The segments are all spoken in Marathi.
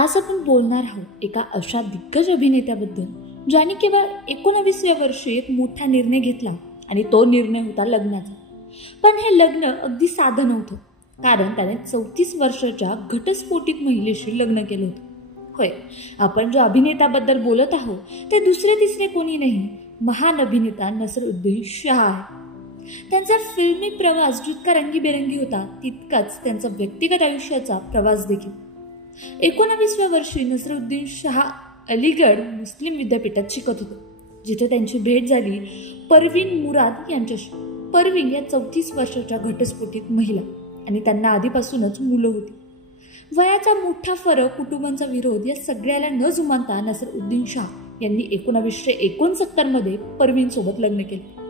आज आपण बोलणार आहोत एका अशा दिग्गज अभिनेत्याबद्दल ज्याने केवळ 19व्या वर्षी एक मोठा निर्णय घेतला आणि तो निर्णय होता लग्नाचा. पण हे लग्न अगदी साधं नव्हतं, कारण त्याने 34 वर्षाच्या घटस्फोटित महिलेशी लग्न केलं होतं. होय, आपण ज्या अभिनेत्याबद्दल बोलत आहोत ते दुसरे तिसरे कोणी नाही, महान अभिनेता नसीरुद्दीन शाह आहे. त्यांचा फिल्मी प्रवास जितका रंगीबेरंगी होता तितकाच त्यांचा व्यक्तिगत आयुष्याचा प्रवास देखील. 19व्या वर्षी नसीरुद्दीन शाह अलीगढ मुस्लिम विद्यापीठात शिकत होते, जिथे त्यांची भेट झाली परवीन मुराद यांच्याशी. परवीन या 34 वर्षाच्या घटस्फोटित महिला आणि त्यांना आधीपासूनच मुलं होती. वयाचा मोठा फरक, कुटुंबांचा विरोध या सगळ्याला न जुमानता नसीरुद्दीन शाह यांनी 1969 मध्ये परवीन सोबत लग्न केले.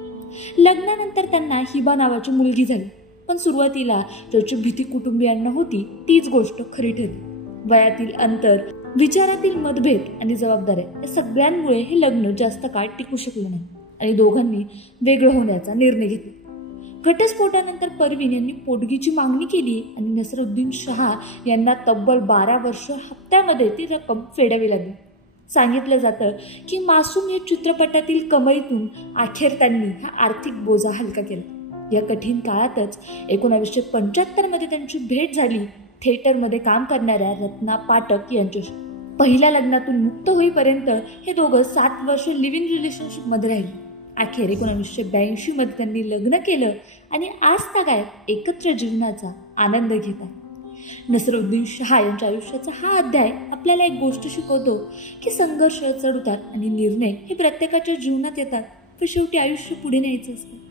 लग्नानंतर त्यांना हिबा नावाची मुलगी झाली. पण सुरुवातीला ज्याची भीती कुटुंबियांना होती तीच गोष्ट खरी ठरली. वयातील अंतर, विचारातील मतभेद आणि जबाबदाऱ्या या सगळ्यांमुळे हे लग्न जास्त काळ टिकू शकलं नाही आणि दोघांनी वेगळं होण्याचा निर्णय घेतला. घटस्फोटानंतर परवीन यांनी पोटगीची मागणी केली आणि नसीरुद्दीन शाह यांना तब्बल 12 वर्ष हप्त्यामध्ये ती रक्कम फेडावी लागली. सांगितलं जातं की मासूम या चित्रपटातील कमाईतून अखेर त्यांनी हा आर्थिक बोजा हलका केला. या कठीण काळातच 1975 मध्ये त्यांची भेट झाली थिएटरमध्ये काम करणाऱ्या रत्ना पाठक यांच्याशी. पहिल्या लग्नातून मुक्त होईपर्यंत हे दोघं 7 वर्ष लिव्ह इन रिलेशनशिपमध्ये राहिले. अखेर 1982 मध्ये त्यांनी लग्न केलं आणि आज तागायत एकत्र जीवनाचा आनंद घेतात. नसीरुद्दीन शाह यांच्या आयुष्याचा हा अध्याय आपल्याला एक गोष्ट शिकवतो की संघर्ष, चढउतार आणि निर्णय हे प्रत्येकाच्या जीवनात येतात, पण शेवटी आयुष्य पुढे न्यायचं असतं.